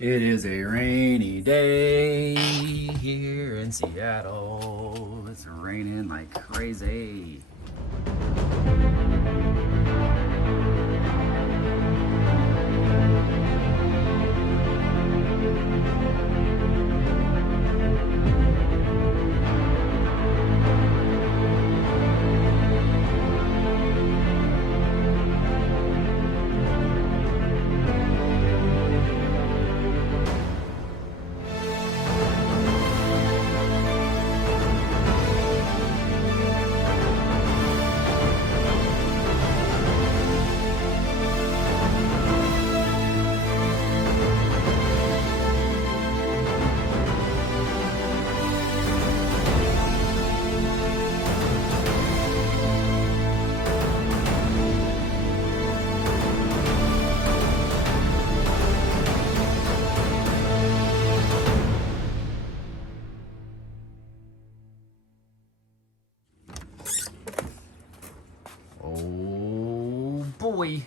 It is a rainy day here in Seattle. It's raining like crazy. Oh boy.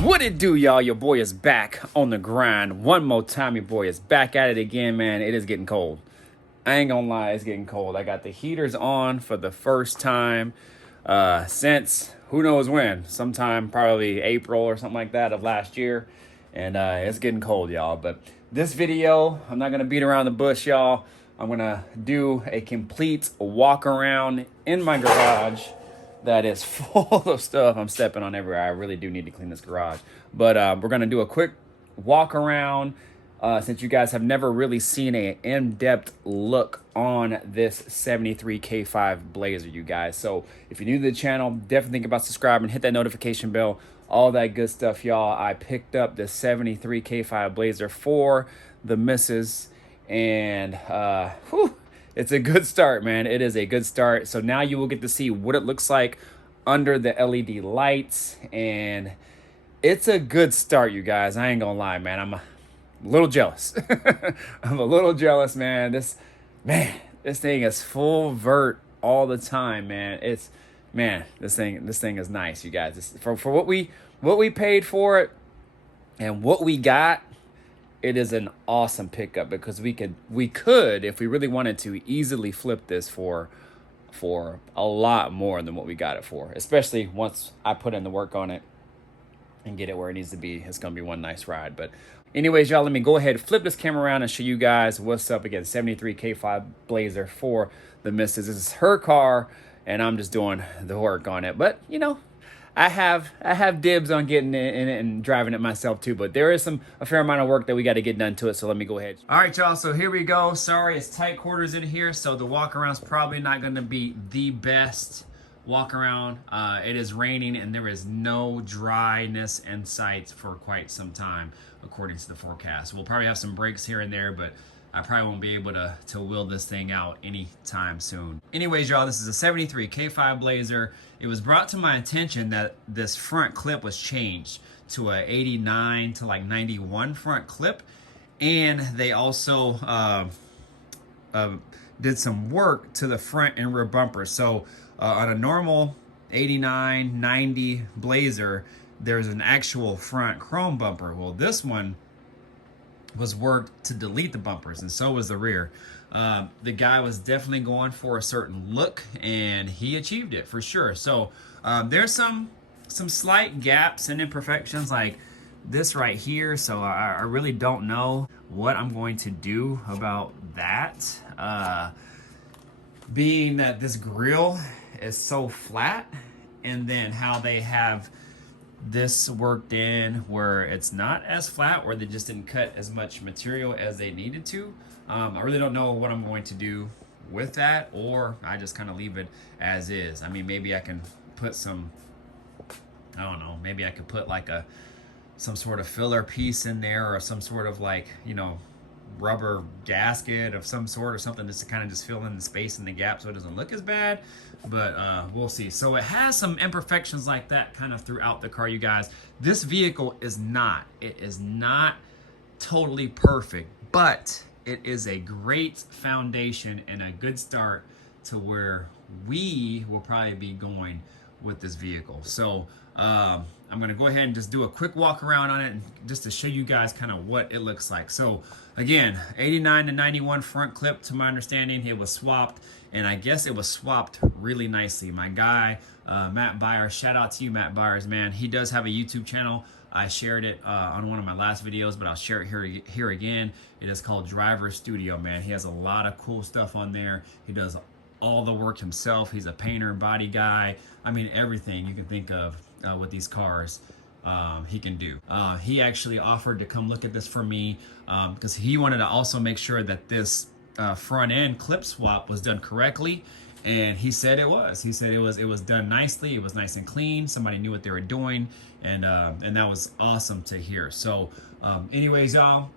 What it do, y'all? Your boy is back on the grind. One more time, your boy is back at it again, man. It is getting cold. I ain't gonna lie, it's getting cold. I got the heaters on for the first time since who knows when. Sometime probably April or something like that of last year. And it's getting cold, y'all. But this video, I'm not gonna beat around the bush, y'all. I'm gonna do a complete walk around in my garage that is full of stuff. I'm stepping on everywhere. I really do need to clean this garage. But we're going to do a quick walk around since you guys have never really seen an in-depth look on this 73K5 Blazer, you guys. So if you're new to the channel, definitely think about subscribing, hit that notification bell, all that good stuff, y'all. I picked up the 73K5 Blazer for the missus, and it's a good start, man. It is a good start. So now you will get to see what it looks like under the LED lights, and it's a good start, you guys. I ain't gonna lie, man. I'm a little jealous. I'm a little jealous, man. This thing is full vert all the time, man. This thing is nice, you guys. For what we paid for it and what we got. It is an awesome pickup because we could, if we really wanted to, easily flip this for a lot more than what we got it for. Especially once I put in the work on it and get it where it needs to be. It's gonna be one nice ride. But anyways, y'all, let me go ahead, flip this camera around and show you guys what's up. Again, 73K5 Blazer for the missus. This is her car, and I'm just doing the work on it. But you know, I have dibs on getting in it and driving it myself too, but there is a fair amount of work that we got to get done to it, so let me go ahead. All right, y'all, so here we go. Sorry, it's tight quarters in here, so the walk around's probably not going to be the best walk around. It is raining and there is no dryness in sight for quite some time, according to the forecast. We'll probably have some breaks here and there, but I probably won't be able to wheel this thing out anytime soon. Anyways, y'all, this is a 73K5 Blazer. It was brought to my attention that this front clip was changed to a 89 to like 91 front clip. And they also did some work to the front and rear bumper. So on a normal 89, 90 Blazer, there's an actual front chrome bumper. Well, this one was worked to delete the bumpers, and so was the rear. The guy was definitely going for a certain look, and he achieved it for sure. So there's some slight gaps and imperfections like this right here. So I really don't know what I'm going to do about that. Being that this grill is so flat, and then how they have this worked in where it's not as flat, where they just didn't cut as much material as they needed to. I really don't know what I'm going to do with that, or I just kind of leave it as is. I mean, maybe I can put some, I don't know, maybe I could put like some sort of filler piece in there, or some sort of like, you know, rubber gasket of some sort or something, just to kind of just fill in the space and the gap so it doesn't look as bad. But we'll see. So it has some imperfections like that kind of throughout the car, you guys. This vehicle is not totally perfect, but it is a great foundation and a good start to where we will probably be going with this vehicle. So I'm gonna go ahead and just do a quick walk around on it, and just to show you guys kind of what it looks like. So again, 89 to 91 front clip, to my understanding. It was swapped, and I guess it was swapped really nicely. My guy, Matt Byers, shout out to you, Matt Byers, man. He does have a YouTube channel. I shared it on one of my last videos, but I'll share it here again. It is called Driver Studio, man. He has a lot of cool stuff on there. He does all the work himself. He's a painter, body guy. I mean, everything you can think of with these cars, he can do. He actually offered to come look at this for me because he wanted to also make sure that this front end clip swap was done correctly. And he said it was. He said it was done nicely. It was nice and clean. Somebody knew what they were doing, and that was awesome to hear. So, anyways, y'all,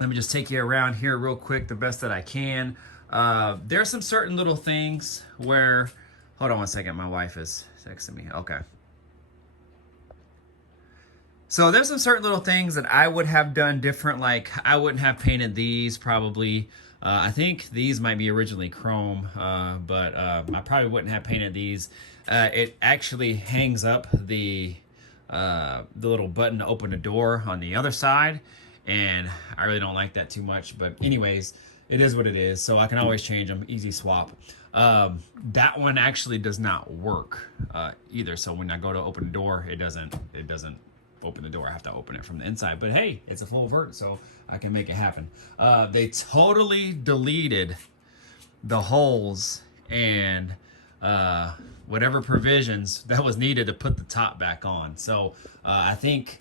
let me just take you around here real quick, the best that I can. There's some certain little things where, hold on one second, my wife is texting me. Okay. So there's some certain little things that I would have done different. Like I wouldn't have painted these probably. I think these might be originally chrome, but I probably wouldn't have painted these. It actually hangs up the little button to open the door on the other side, and I really don't like that too much. But anyways, it is what it is. So I can always change them, easy swap. That one actually does not work either. So when I go to open the door, it doesn't open the door. I have to open it from the inside. But hey, it's a full vert, so I can make it happen. They totally deleted the holes and whatever provisions that was needed to put the top back on. So I think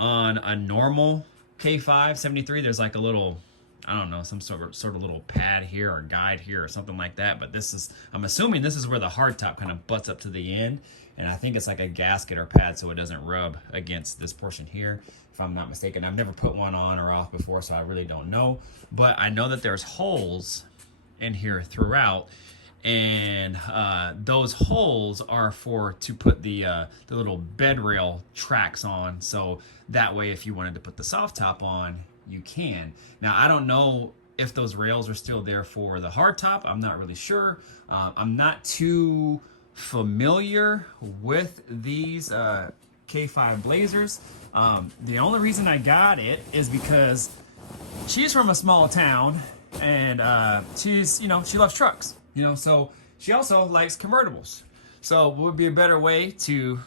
on a normal K5 73, there's like a little, I don't know, some sort of little pad here or guide here or something like that. But this is, I'm assuming this is where the hardtop kind of butts up to the end. And I think it's like a gasket or pad so it doesn't rub against this portion here, if I'm not mistaken. I've never put one on or off before, so I really don't know. But I know that there's holes in here throughout. And those holes are to put the little bed rail tracks on. So that way, if you wanted to put the soft top on, you can. Now, I don't know if those rails are still there for the hard top. I'm not really sure. I'm not too familiar with these K5 Blazers. The only reason I got it is because she's from a small town, and she's, you know, she loves trucks, you know, so she also likes convertibles. So what would be a better way to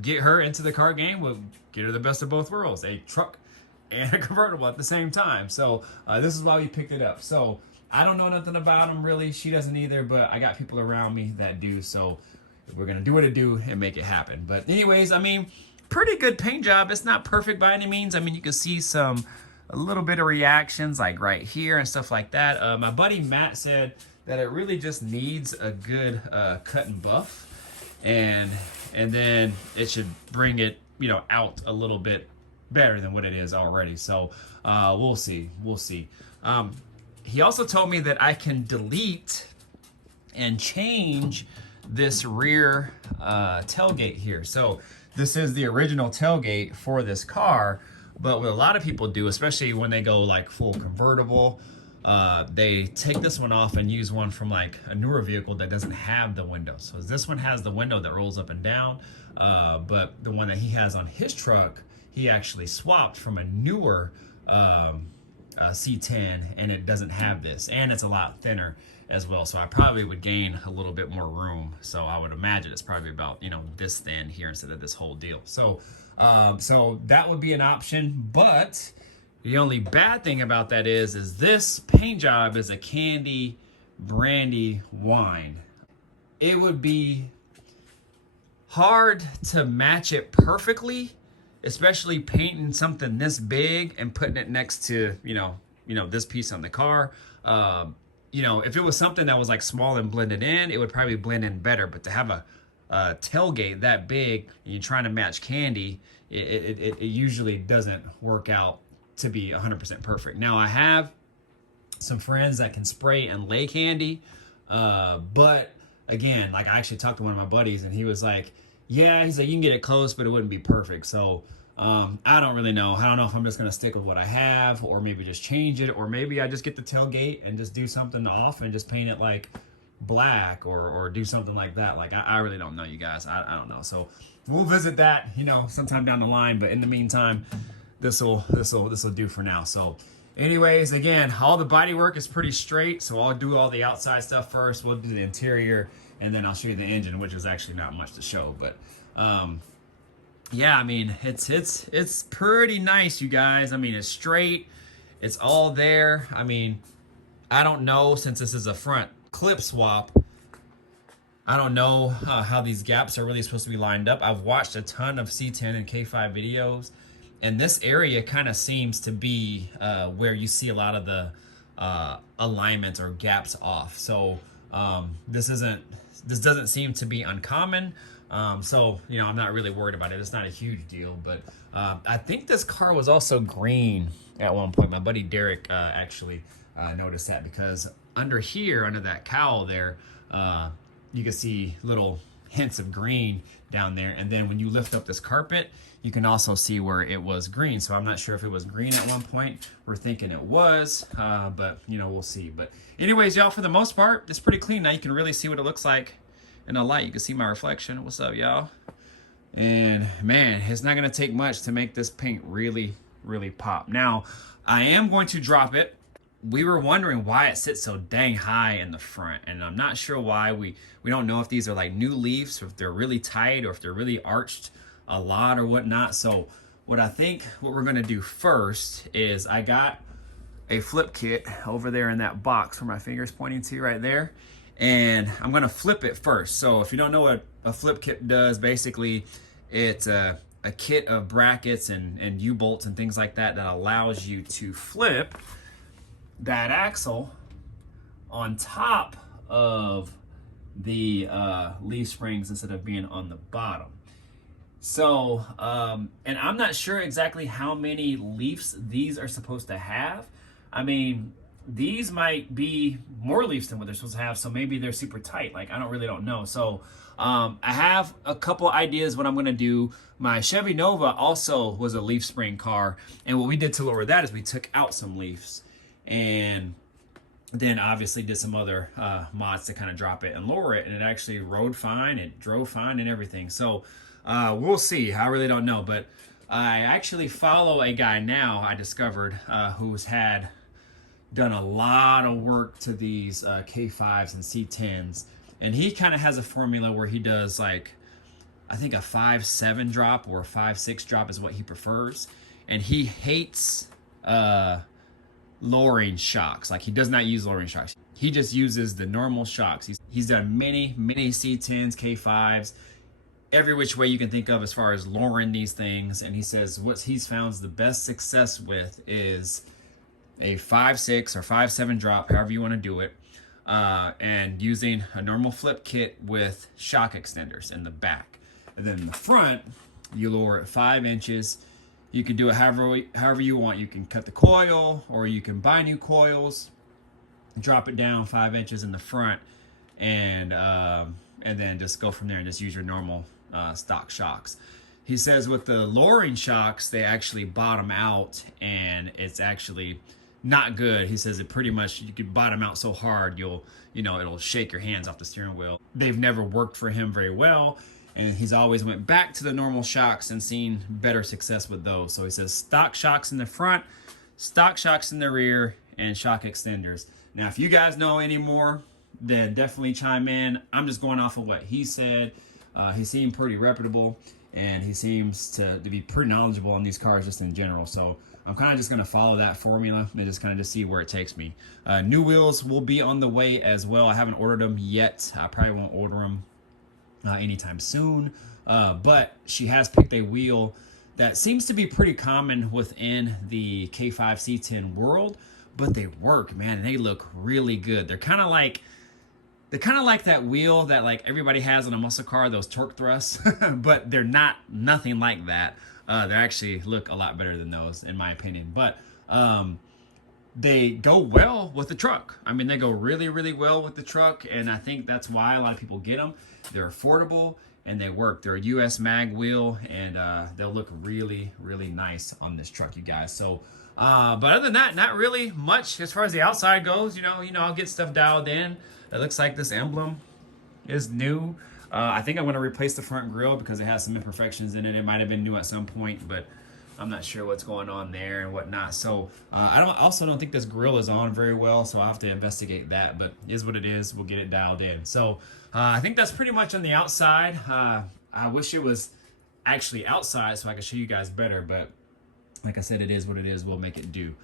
get her into the car game? We'll get her the best of both worlds, a truck and a convertible at the same time. So this is why we picked it up. So I don't know nothing about them really. She doesn't either, but I got people around me that do. So we're gonna do what it do and make it happen. But anyways, I mean, pretty good paint job. It's not perfect by any means. I mean, you can see a little bit of reactions like right here and stuff like that. My buddy Matt said that it really just needs a good cut and buff, and then it should bring it, you know, out a little bit better than what it is already. So we'll see. He also told me that I can delete and change this rear tailgate here. So this is the original tailgate for this car, but what a lot of people do, especially when they go like full convertible, they take this one off and use one from like a newer vehicle that doesn't have the window. So this one has the window that rolls up and down, but the one that he has on his truck, he actually swapped from a newer C10, and it doesn't have this, and it's a lot thinner as well. So I probably would gain a little bit more room. So I would imagine it's probably about, you know, this thin here instead of this whole deal. So so that would be an option. But the only bad thing about that is this paint job is a candy brandy wine. It would be hard to match it perfectly, especially painting something this big and putting it next to, you know, this piece on the car. You know, if it was something that was like small and blended in, it would probably blend in better. But to have a tailgate that big and you're trying to match candy, it usually doesn't work out to be 100% perfect. Now, I have some friends that can spray and lay candy, but again, like I actually talked to one of my buddies, and he was like, yeah, he's like, you can get it close, but it wouldn't be perfect. So I don't really know. I don't know if I'm just going to stick with what I have, or maybe just change it, or maybe I just get the tailgate and just do something off and just paint it like black or do something like that. Like I really don't know, you guys. I don't know. So we'll visit that, you know, sometime down the line. But in the meantime, this'll do for now. So anyways, again, all the body work is pretty straight. So I'll do all the outside stuff first. We'll do the interior, and then I'll show you the engine, which is actually not much to show. But yeah, I mean, it's pretty nice, you guys. I mean, it's straight. It's all there. I mean, I don't know, since this is a front clip swap, I don't know how these gaps are really supposed to be lined up. I've watched a ton of C10 and K5 videos, and this area kind of seems to be where you see a lot of the alignments or gaps off. So this doesn't seem to be uncommon. So, you know, I'm not really worried about it. It's not a huge deal, but I think this car was also green at one point. My buddy Derek actually noticed that, because under here, under that cowl there, you can see little hints of green down there. And then when you lift up this carpet, you can also see where it was green. So I'm not sure if it was green at one point. We're thinking it was, but you know, we'll see. But anyways, y'all, for the most part, it's pretty clean. Now you can really see what it looks like in the light. You can see my reflection. What's up, y'all? And man, it's not gonna take much to make this paint really, really pop. Now, I am going to drop it. We were wondering why it sits so dang high in the front, and I'm not sure why. We don't know if these are like new leaves, or if they're really tight, or if they're really arched a lot or whatnot. So what we're gonna do first is, I got a flip kit over there in that box where my finger's pointing to right there, and I'm gonna flip it first. So if you don't know what a flip kit does, basically it's a kit of brackets and U-bolts and things like that that allows you to flip that axle on top of the leaf springs instead of being on the bottom. So, and I'm not sure exactly how many leaves these are supposed to have. I mean, these might be more leaves than what they're supposed to have, so maybe they're super tight. Like, I don't know. So I have a couple ideas what I'm gonna do. My Chevy Nova also was a leaf spring car, and what we did to lower that is we took out some leaves, and then obviously did some other mods to kind of drop it and lower it, and it actually rode fine, it drove fine and everything. So we'll see. I really don't know, but I actually follow a guy now, I discovered, who's done a lot of work to these K5s and C10s, and he kind of has a formula where he does, like, I think a 5.7 drop or a 5.6 drop is what he prefers, and he hates lowering shocks. Like, he does not use lowering shocks. He just uses the normal shocks. He's done many C10s, K5s, every which way you can think of as far as lowering these things, and he says what he's found the best success with is a 5.6 or 5.7 drop, however you want to do it, and using a normal flip kit with shock extenders in the back. And then in the front, you lower it 5 inches. You can do it however you want. You can cut the coil, or you can buy new coils, drop it down 5 inches in the front, and then just go from there and just use your normal stock shocks. He says with the lowering shocks, they actually bottom out, and it's actually not good. He says it pretty much, you could bottom out so hard it'll shake your hands off the steering wheel. They've never worked for him very well, and he's always went back to the normal shocks and seen better success with those. So he says stock shocks in the front, stock shocks in the rear, and shock extenders. Now, if you guys know any more, then definitely chime in. I'm just going off of what he said. He seemed pretty reputable, and he seems to be pretty knowledgeable on these cars just in general. So I'm kind of just going to follow that formula and just kind of see where it takes me. New wheels will be on the way as well. I haven't ordered them yet. I probably won't order them anytime soon. But she has picked a wheel that seems to be pretty common within the K5 C10 world, but they work, man, and they look really good. They're kind of like that wheel that like everybody has on a muscle car, those torque thrusts, but they're nothing like that. They actually look a lot better than those, in my opinion. But they go well with the truck. I mean, they go really, really well with the truck, and I think that's why a lot of people get them. They're affordable, and they work. They're a US mag wheel, and they'll look really, really nice on this truck, you guys. So But other than that, not really much as far as the outside goes. I'll get stuff dialed in. It looks like this emblem is new. I think I'm going to replace the front grille because it has some imperfections in it. It might have been new at some point, but I'm not sure what's going on there and whatnot. So I also don't think this grill is on very well, so I'll have to investigate that. But it is what it is. We'll get it dialed in. So I think that's pretty much on the outside. I wish it was actually outside so I could show you guys better, but like I said, it is what it is. We'll make it do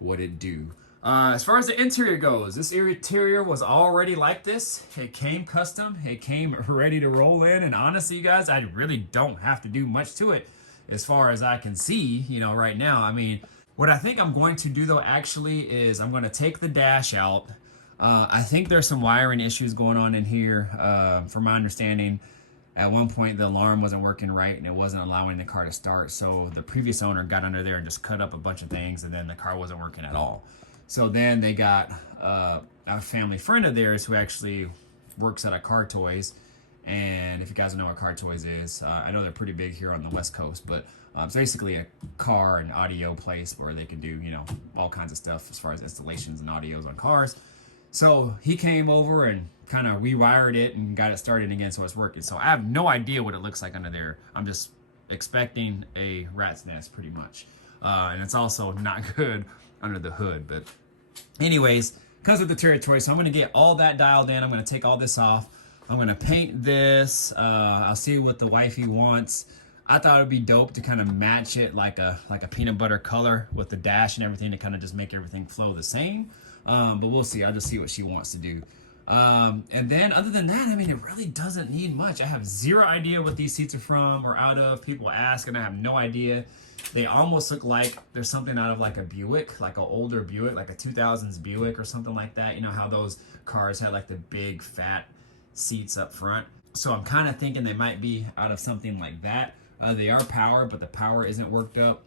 what it do. As far as the interior goes, this interior was already like this. It came custom. It came ready to roll in. And honestly, you guys, I really don't have to do much to it as far as I can see, right now. I mean, what I think I'm going to do, though, actually, is I'm going to take the dash out. I think there's some wiring issues going on in here. From my understanding, at one point, the alarm wasn't working right and it wasn't allowing the car to start. So the previous owner got under there and just cut up a bunch of things, and then the car wasn't working at all. So then they got a family friend of theirs who actually works at a Car Toys. And if you guys know what Car Toys is, I know they're pretty big here on the West Coast, but it's basically a car and audio place where they can do, all kinds of stuff as far as installations and audios on cars. So he came over and kind of rewired it and got it started again so it's working. So I have no idea what it looks like under there. I'm just expecting a rat's nest pretty much. And it's also not good under the hood, but anyways, because of the territory, so I'm going to get all that dialed in. I'm going to take all this off. I'm going to paint this. I'll see what the wifey wants. I thought it would be dope to kind of match it like a peanut butter color with the dash and everything to kind of just make everything flow the same. But we'll see. I'll just see what she wants to do. And then other than that, I mean, it really doesn't need much. I have zero idea what these seats are from or out of. People ask and I have no idea. They almost look like there's something out of like a Buick, like an older Buick, like a 2000s Buick or something like that. You know how those cars had like the big fat seats up front. So I'm kind of thinking they might be out of something like that. They are powered, but the power isn't worked up.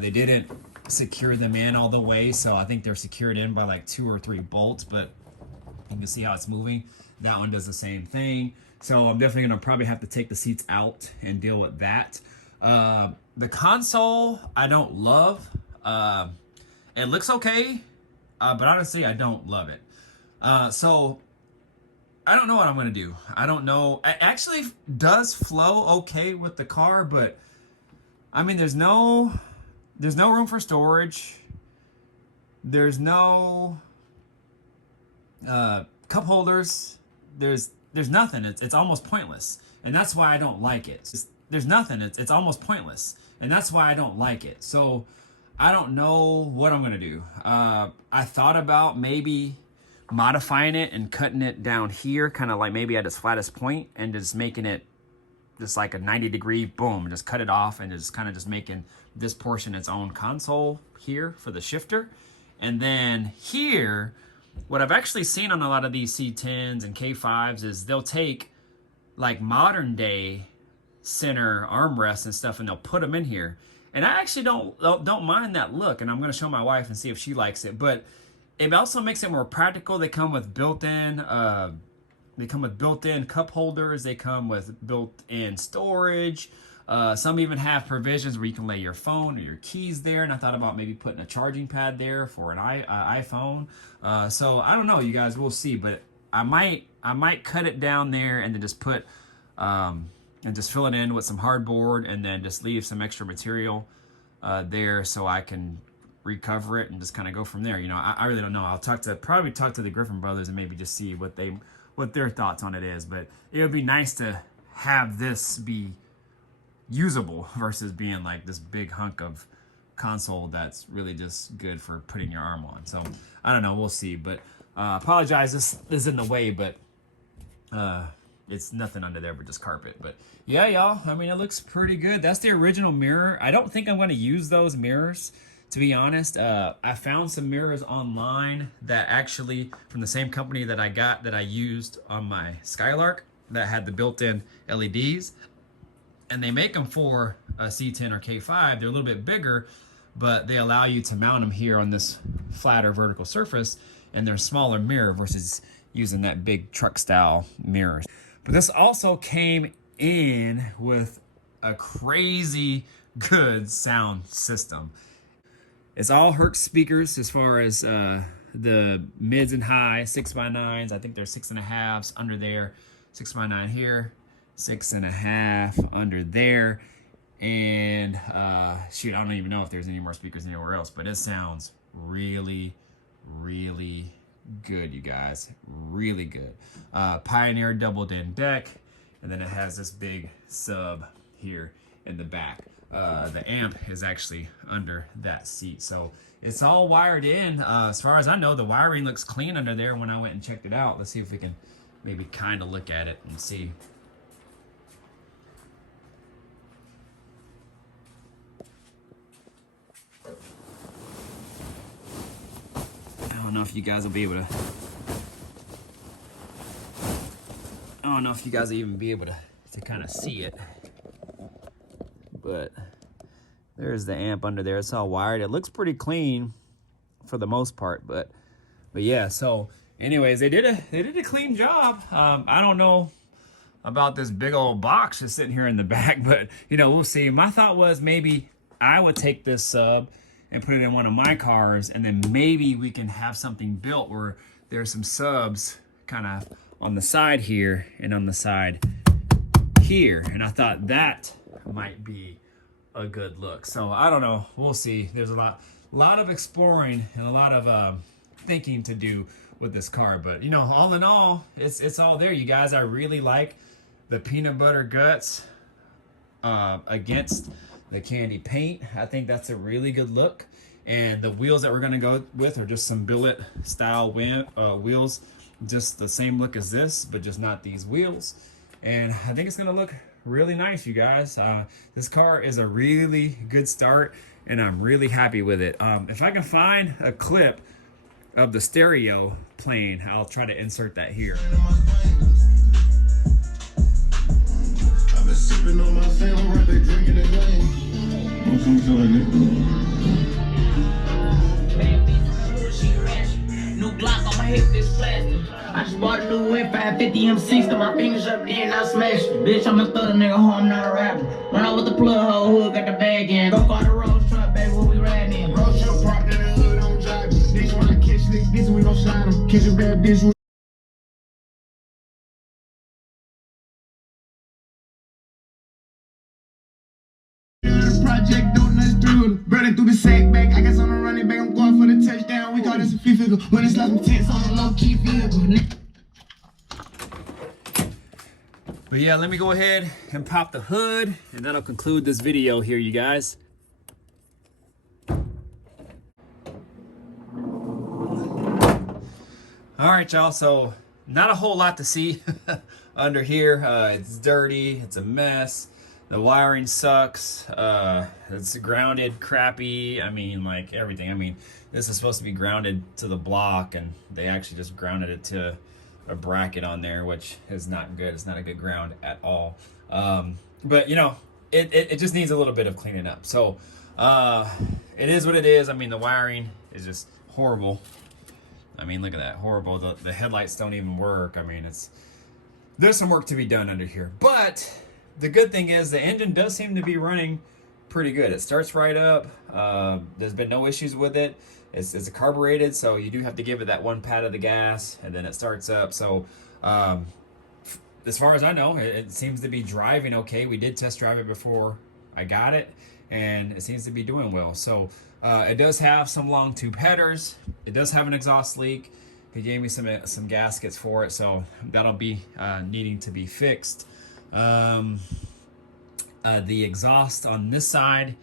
They didn't secure them in all the way, so I think they're secured in by like 2 or 3 bolts, but you can see how it's moving. That one does the same thing. So I'm definitely gonna probably have to take the seats out and deal with that. The console, I don't love. It looks okay, but honestly, I don't love it. So I don't know what I'm gonna do. I don't know. It actually does flow okay with the car, but I mean, there's no room for storage. There's no cup holders. There's nothing. It's almost pointless, and that's why I don't like it. There's nothing. It's almost pointless, and that's why I don't like it. So I don't know what I'm gonna do. I thought about maybe modifying it and cutting it down here, kind of like maybe at its flattest point, and just making it just like a 90-degree boom, just cut it off and just kind of just making this portion its own console here for the shifter. And then here, what I've actually seen on a lot of these C10s and K5s is they'll take like modern day center armrests and stuff and they'll put them in here. And I actually don't mind that look, and I'm going to show my wife and see if she likes it. But it also makes it more practical. They come with built-in cup holders. They come with built-in storage. Some even have provisions where you can lay your phone or your keys there. And I thought about maybe putting a charging pad there for an iPhone. So I don't know, you guys. We'll see. But I might cut it down there and then just put and just fill it in with some hardboard and then just leave some extra material there so I can recover it and just kind of go from there. I really don't know. I'll probably talk to the Griffin brothers and maybe just see what their thoughts on it is. But it would be nice to have this be usable versus being like this big hunk of console that's really just good for putting your arm on. So I don't know. We'll see. But apologize. This is in the way, but it's nothing under there but just carpet. But yeah, y'all. I mean, it looks pretty good. That's the original mirror. I don't think I'm going to use those mirrors, to be honest. I found some mirrors online that actually from the same company that I used on my Skylark that had the built-in LEDs, and they make them for a C10 or K5. They're a little bit bigger, but they allow you to mount them here on this flatter vertical surface, and they're a smaller mirror versus using that big truck style mirror. But this also came in with a crazy good sound system. It's all Herc speakers as far as the mids and highs, 6x9s. I think there's 6.5s under there, 6x9 here, 6.5 under there. And shoot, I don't even know if there's any more speakers anywhere else, but it sounds really, really good, you guys. Really good. Pioneer doubled in deck, and then it has this big sub here in the back. The amp is actually under that seat, so it's all wired in. As far as I know, the wiring looks clean under there when I went and checked it out. Let's see if we can maybe kind of look at it and see. I don't know if you guys will be able to. I don't know if you guys will even be able to kind of see it. But there's the amp under there. It's all wired. It looks pretty clean for the most part, but yeah. So, anyways, they did a clean job. I don't know about this big old box just sitting here in the back, but you know, we'll see. My thought was maybe I would take this sub and put it in one of my cars, and then maybe we can have something built where there's some subs kind of on the side here and on the side here, and I thought that might be a good look. So I don't know, we'll see. There's a lot of exploring and a lot of thinking to do with this car, but you know, all in all, it's all there, you guys. I really like the peanut butter guts against the candy paint. I think that's a really good look, and the wheels that we're going to go with are just some billet style wheels, just the same look as this, but just not these wheels. And I think it's going to look really nice, you guys. This car is a really good start, and I'm really happy with it. If I can find a clip of the stereo playing, I'll try to insert that here. I've been sipping on my Sam, right there drinking that New Glock on my hip, this plastic. I just bought a new whip, 550 M6, to my fingers up there and I smashed it. Bitch, I'm a thug nigga, I'm not a rapper. Run out with the plug hole, hood, got the bag in. Go call the Rolls truck, baby, what we riding in. Roll your prop, in the hood, don't drive. Bitch, when I catch slick, bitch, we gon' slide them. Catch a bad bitch. Project donuts through, burning through the sack back. I got something running back, I'm going for the touchdown. We call this a free figure when it's like some tents on a low key vehicle. But yeah, let me go ahead and pop the hood, and that'll conclude this video here, you guys. All right, y'all, so not a whole lot to see under here. It's dirty, it's a mess. The wiring sucks. It's grounded, crappy. I mean, like everything. I mean, this is supposed to be grounded to the block, and they actually just grounded it to a bracket on there, which is not good. It's not a good ground at all. But you know, it just needs a little bit of cleaning up. So it is what it is. I mean, the wiring is just horrible. I mean, look at that, horrible. The headlights don't even work. I mean, there's some work to be done under here, but the good thing is the engine does seem to be running pretty good. It starts right up. There's been no issues with it. It's carbureted, so you do have to give it that one pat of the gas, and then it starts up. So as far as I know, it seems to be driving okay. We did test drive it before I got it, and it seems to be doing well. So it does have some long tube headers. It does have an exhaust leak. He gave me some gaskets for it, so that'll be needing to be fixed. The exhaust on this side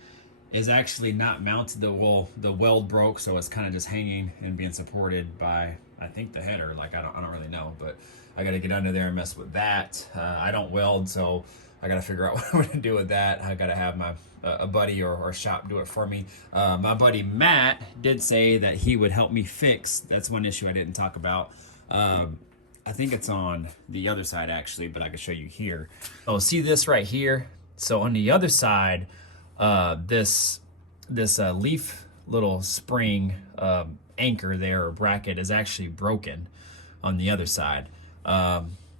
is actually not mounted. The weld broke, so it's kind of just hanging and being supported by, I think, the header. Like I don't really know, but I got to get under there and mess with that. I don't weld, so I got to figure out what I'm gonna do with that. I got to have my a buddy or shop do it for me. My buddy Matt did say that he would help me fix. That's one issue I didn't talk about. I think it's on the other side actually, but I can show you here. Oh, see this right here? So on the other side, this leaf little spring anchor there or bracket is actually broken on the other side.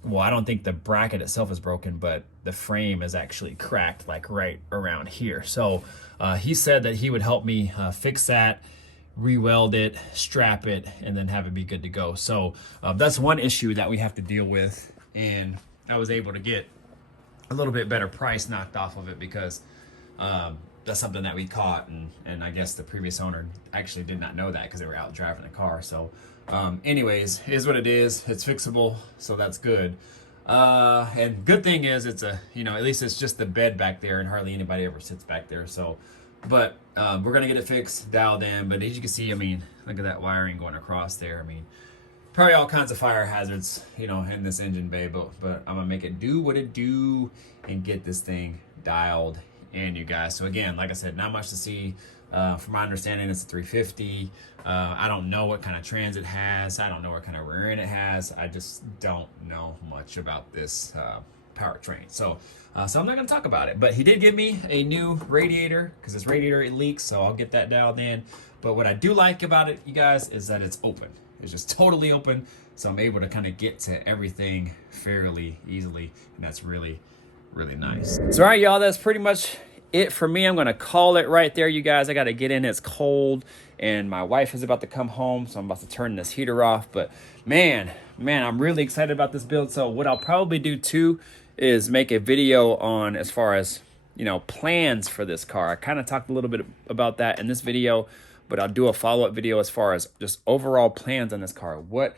well, I don't think the bracket itself is broken, but the frame is actually cracked, like right around here. So he said that he would help me fix that, re-weld it, strap it, and then have it be good to go. So that's one issue that we have to deal with, and I was able to get a little bit better price knocked off of it because that's something that we caught, and I guess the previous owner actually did not know that because they were out driving the car. So anyways, it is what it is. It's fixable, so that's good. And good thing is it's a, you know, at least it's just the bed back there and hardly anybody ever sits back there. So, but we're gonna get it fixed, dialed in. But as you can see, I mean, look at that wiring going across there. I mean, probably all kinds of fire hazards, you know, in this engine bay, but I'm gonna make it do what it do and get this thing dialed in, you guys. So again, like I said, not much to see. From my understanding, it's a 350. I don't know what kind of trans it has. I don't know what kind of rear end it has. I just don't know much about this powertrain. So I'm not gonna talk about it, but he did give me a new radiator because this radiator, it leaks, so I'll get that dialed in. But what I do like about it, you guys, is that it's open. It's just totally open, so I'm able to kind of get to everything fairly easily, and that's really, really nice. So all right, y'all, that's pretty much it for me. I'm gonna call it right there, you guys. I gotta get in, it's cold, and my wife is about to come home, so I'm about to turn this heater off. But man, I'm really excited about this build. So what I'll probably do too is make a video on, as far as, you know, plans for this car. I kind of talked a little bit about that in this video, but I'll do a follow-up video as far as just overall plans on this car. What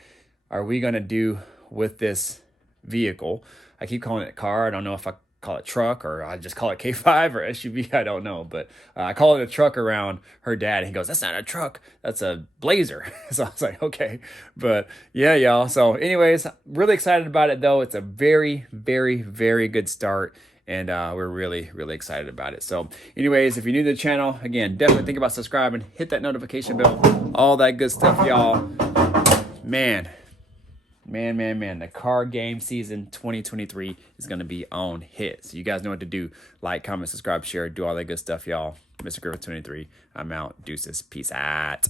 are we gonna do with this vehicle? I keep calling it a car. I don't know if I call it truck or I just call it K5 or SUV. I don't know, but I call it a truck around her dad. And he goes, "That's not a truck, that's a Blazer." So I was like, okay. But yeah, y'all. So anyways, really excited about it though. It's a very, very, very good start. And we're really, really excited about it. So anyways, if you're new to the channel, again, definitely think about subscribing, hit that notification bell, all that good stuff, y'all. Man, the car game season 2023 is going to be on hit. So you guys know what to do. Like, comment, subscribe, share, do all that good stuff, y'all. Mr. Griffith 23, I'm out. Deuces. Peace out.